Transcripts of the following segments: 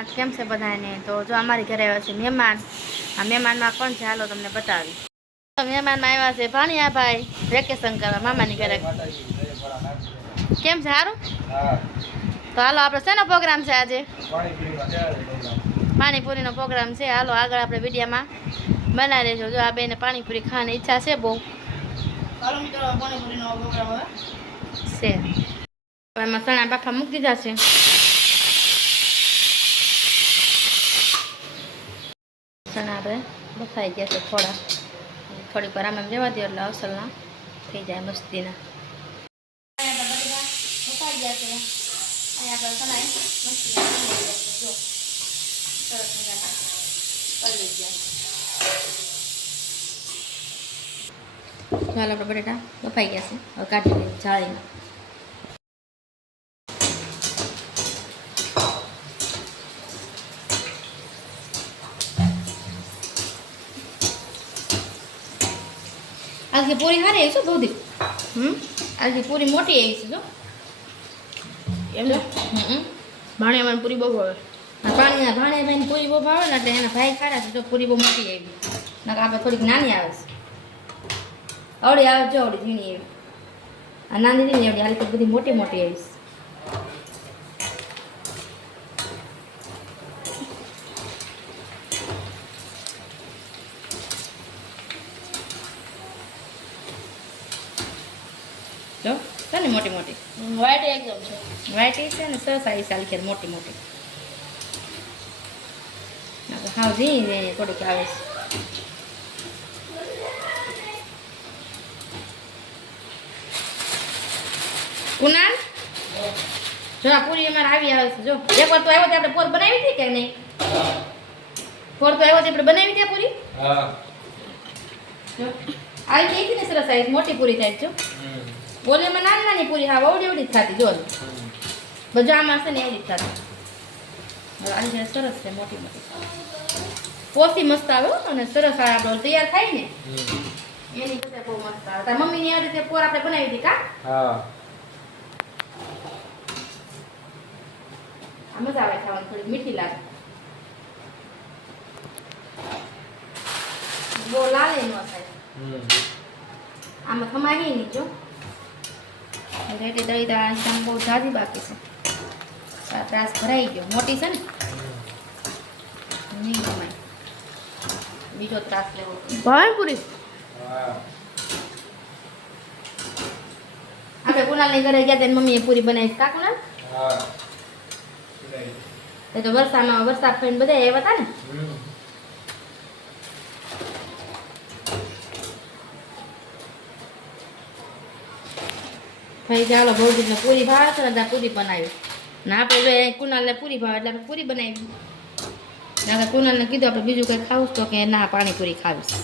જગન્નાથ કેમ છે બધાને તો જો અમારી ઘરે આવ્યા છે મહેમાન. આ મહેમાનમાં કોણ છે? હાલો તમને બતાવી. મહેમાનમાં આવ્યા છે ભાણિયાભાઈ વેકેશન કરવા મામાની ઘરે. કેમ છે? સારું તો હાલો, આપણે શેનો પ્રોગ્રામ છે આજે? પાણીપુરીનો પ્રોગ્રામ છે. હાલો, આગળ આપણે વિડીયામાં બનાવી લેજો. જો આ બેને પાણીપુરી ખાવાની ઈચ્છા છે બહુ. છે. એમાં સણા બાફા મૂકી દીધા છે. આપણે બફાઈ ગયા છે થોડા. થોડીક વાર આમાં જવા દો એટલે અસલના થઈ જાય મસ્તીના. બફાઈ ગયા છે આપણે સરસ મજાના પલળી ગયા ચાલો આપણે બટેટા બફાઈ ગયા છે. હવે કાઢી લઈએ જાળીને આજની પૂરી સારી આવી છે બહુ હમ? આજની પૂરી મોટી આવી છે જો. એમ હમ. ભાણિયામાં પૂરી બહુ આ પાણીના ભાણે ભાઈને પૂરી બહુ ભાવે ને એટલે એના ભાઈ ખારા છે તો પૂરી બહુ મોટી આવી. નકર આપણે થોડીક નાની આવે છે. અવળી આવે જો અવડી ઝીણી આવી આ નાની ઝીણી અવળી હાલ બધી મોટી મોટી આવી છે ને મોટી મોટી? વ્હાઈટ એકદમ છે. વાઈટી છે ને સરસ આવી સારી છે મોટી મોટી. હાવ ઝીણી થોડીક આવે છે. કુનાલ જો આ પૂરી અમારે આવી આવે છે જો. એક વાર તો આવ્યો આપણે પોર બનાવી હતી કે નહીં? પોર તો આવ્યો આપણે બનાવી હતી પૂરી? જો. આવી ગઈ હતી ને સરસ આવી મોટી પૂરી થાય છે જો બોલીમાં નાની નાની પૂરી હા અવડી અવડી થતી જો બધું આમાં છે ને એવડી થતી. આની જે સરસ છે મોટી મોટી. પોતી મસ્ત આવે અને સરસ આ આપણે તૈયાર થાય ને એની કરતા બહુ મસ્ત આવે. તાર મમ્મીની આ રીતે પોર આપણે બનાવી કા? આ મજા આવે ખાવાની થોડી મીઠી લાગે. બહુ લાલે ન થાય. આમાં ખમાય નહીં જો. રેટી દહીં દાળ આમ બહુ જાજી બાકી છે. ત્રાસ ભરાઈ ગયો. મોટી છે ને? નહીં ગમાય બીજો ત્રાસ લેવો. ભાઈ પૂરી? આપણે કુનાલની ઘરે ગયા ત્યારે મમ્મીએ પૂરી બનાવી. કા કુનાલ એ તો વરસાદમાં વરસાદ થઈને બધા આવ્યા હતા ને? ભાઈ ચાલો ભૌતિકને પૂરી ભાવે છે ને ત્યાં પૂરી બનાવી. ને આપણે જો કુનાલને પૂરી ભાવે એટલે આપણે પૂરી બનાવી ના કુનાલને કીધું, આપણે બીજું કંઈ ખાવું તો કે ના, પાણીપુરી ખાવીશ.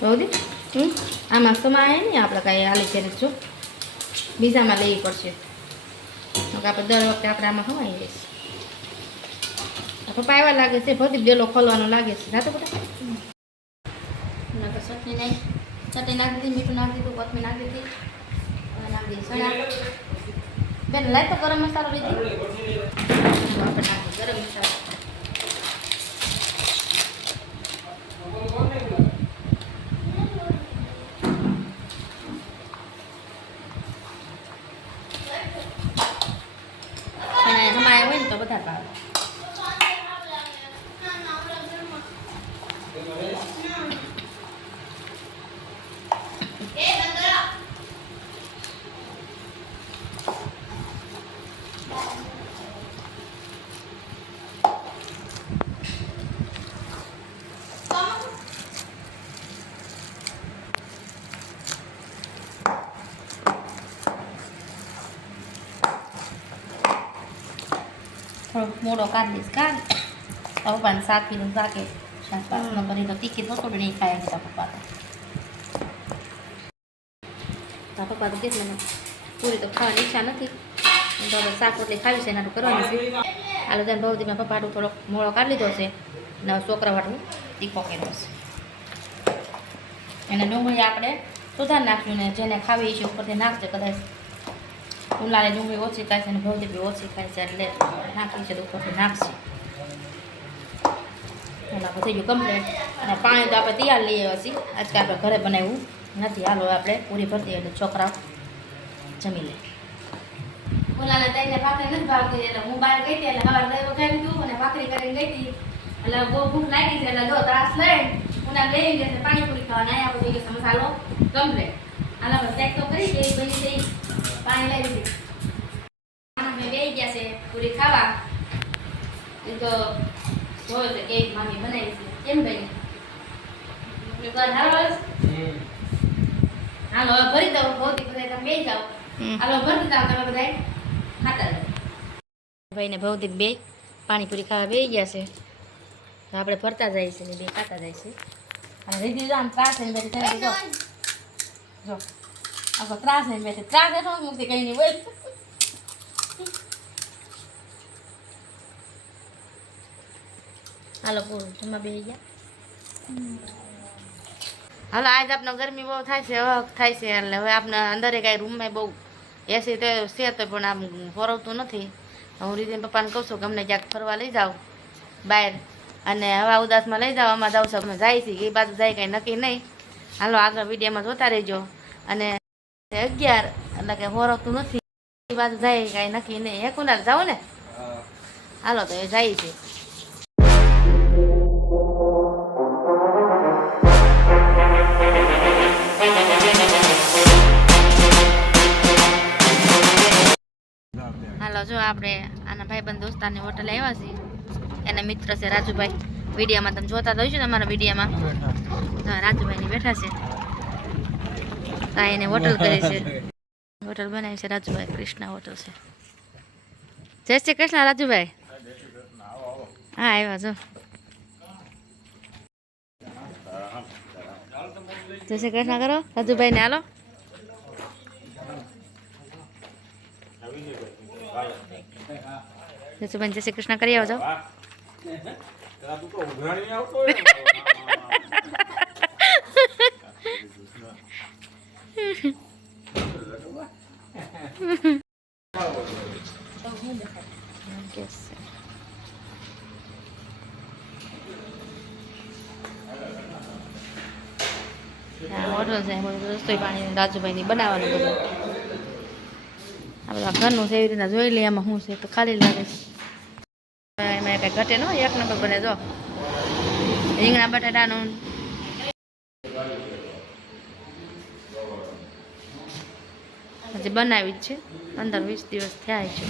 ભૌતિક હમ? આમાં સમાય નહીં, આપણે કાંઈ હાલી છે છું બીજામાં લેવી પડશે. આપણે દર વખતે આપણે આમાં ખવાઈ જઈશ પપ્પા એવા લાગે છે ભરતી ડેલો ખોલવાનો લાગે છે. જાતો બધા? નકર ચટણી નાખી. ચટણી નાખી દીધી મીઠું નાખી દીધું કોથમીર નાખી દીધી. નાખી દીધી બેન લાય તો ગરમ મસાલો લીધી. ગરમ મસાલો અને હમાય હોય ને તો બધા ભાવે થોડોક મોડો કાઢી દઈશ કાઢ તારા પપ્પાને શાક પીનું શાકે શાક ન કરી તો તીખી થોડું નહીં ખાય તારા પપ્પા તો તારા પપ્પા તો કે મને પૂરી તો ખાવાની ઈચ્છા નથી તો હવે શાક રોટલી ખાવી છે એના તો કરવાની છે આલુ દાન ભવતીમાં પપ્પાડું થોડોક મોળો કાઢી લીધો છે ને હવે છોકરા વાટું તીખો કર્યો છે એને ડુંગળી આપણે સુધાર નાખ્યું ને જેને ખાવી છે ઉપરથી નાખજો કદાચ ઉલાળે ડુંગળી ઓછી ખાય છે અને ભવતી બી ઓછી ખાય છે એટલે નાખી છે તો ઉપરથી નાખશે. એના થઈ ગયું કમ્પ્લેટ અને પાણી તો આપણે તૈયાર લઈએ પછી. આજકે આપણે ઘરે બનાવ્યું નથી. હાલો આપણે પૂરી ભરતી એટલે છોકરા જમી લે. ઓલાને તઈને ભાખરી નથી ભાવતી એટલે હું બહાર ગઈ હતી એટલે સવારે દહીં વગાડી દીધું અને ભાખરી કરીને ગઈ હતી. એટલે બહુ ભૂખ લાગી છે એટલે જો ત્રાસ લઈને ઉના લઈ ગઈ છે પાણીપુરી ખાવા અહીંયા પછી ગયો મસાલો કમ્પ્લેટ આપણે ચેક તો કરી કે બની થઈ પાણી બેસી ગયા છે પૂરી ખાવા. એ તો જોયો છે કેક મામી બનાવી છે. કેમ બની? હાલો. હાલો. ભરી દઉં. ભૌતિક બધા તમે બેસી જાઓ. હાલો ભરી દીધા તમે બધા ખાતા ભાઈને ભૌતિક બે પાણીપુરી ખાવા બે ગયા છે. તો આપણે ફરતા જઈએ છીએ ને બે ખાતા જાય છે અને રીધી આમ પાસે જો. જો આખો ત્રાસ થઈને બેઠી ત્રાસ એટલો જ મૂકતી કઈ નહીં બોલ હાલો પૂરું બેસી ગયા હાલો આજ આપણે ગરમી બહુ થાય છે હવે થાય છે એટલે હવે આપણે અંદર કાંઈ રૂમમાં બહુ એસી તો છે તો પણ આમ ફરવતું નથી હું રીતિન પપ્પાને કહું છું કે અમને ક્યાંક ફરવા લઈ જાઓ બહાર અને હવા ઉદાસમાં લઈ જાઓ આમાં જાઉં છું અમે જાય છે એ બાજુ જાય કાંઈ નક્કી નહીં હાલો આગળ વિડીયોમાં જોતા રહેજો અને અગિયાર. એટલે કે ફરવતું નથી. એ બાજુ જાય કાંઈ નક્કી નહીં. એક કુંડાલ જાઓ ને? હાલો તો એ જાય છે. હાલો જો આપણે આના ભાઈબંધ દોસ્તારની હોટલ આવ્યા છીએ. એના મિત્ર છે રાજુભાઈ. વિડીયામાં તમે જોતા તો છો તમારા વિડીયામાં? હા રાજુભાઈની બેઠા છે. હા એને હોટલ કરી છે. હોટલ બનાવી છે રાજુભાઈ, કૃષ્ણા હોટલ છે. જય શ્રી કૃષ્ણ રાજુભાઈ. હા, આવ્યા, જો. જય શ્રી કૃષ્ણ, કરો. રાજુભાઈને હાલો. જસુભાઈ જય શ્રી કૃષ્ણ કરી આવજો. હોટલ પાણી રાજુભાઈની બનાવવાનું બધું આ બધા ઘરનું છે એવી રીતના જોઈ લઈએ એમાં શું છે તો ખાલી લાગે છે એમાં કંઈ ઘટે ન એક નંબર બને જો રીંગણા બટાટાનું હજી બનાવી જ છે પંદર વીસ દિવસ થયા છે.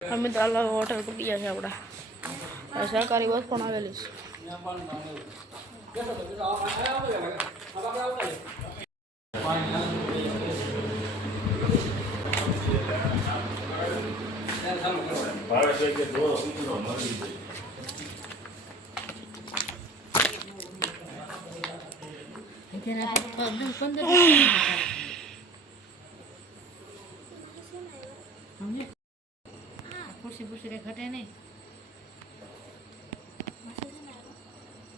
અમે તો અલગ હોટલ તૂટી ગયા છે આપણા સરકારી બસ પણ આવેલી છે જેના પંદર પંદર ખુરશી ખુરશી કંઈ ઘટે નહીં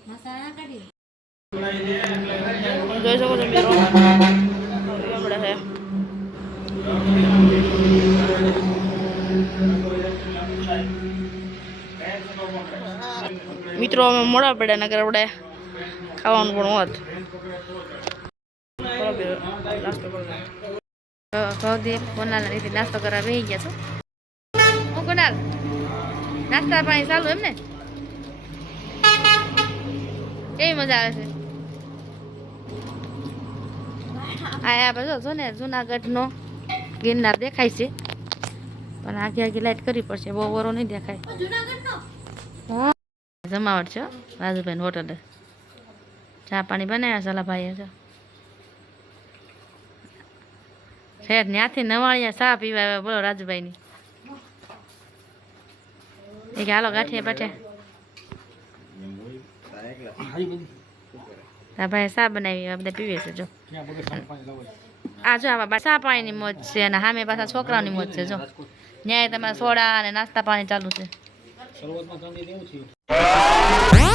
મસાલા કાઢી જોઈ શકો છો મિત્રો આપણે મિત્રો અમે મોડા પડ્યા નગર આપણે ખાવાનું પણ હોત બરાબર, નાસ્તો કરી લઈએ. ભવદીપ કોનાલ રીતે નાસ્તો કરવા બેસી ગયા છો હું કોનાલ નાસ્તા પાણી ચાલુ એમ ને કેવી મજા આવે છે આ બધો જો ને જુનાગઢનો ગિરનાર દેખાય છે પણ આખી આખી લાઈટ કરવી પડશે બહુ વરો નહીં દેખાય જમાવટ છે રાજુભાઈ હોટલે ચા પાણી બનાવ્યા સલા ભાઈએ છે શેઠ ત્યાંથી નવાણિયા ચા પીવા આવ્યા બોલો રાજુભાઈની. એ કે, હાલો, ગાંઠિયા બાઠિયા તા ભાઈ ચા બનાવી બધા પીવે છે, જો. આ જો બા- ચા પાણીની મોજ છે અને સામે પાછા છોકરાઓની મોજ છે, જો. ન્યાય તમારા સોડા અને નાસ્તા પાણી ચાલુ છે. શરૂઆતમાં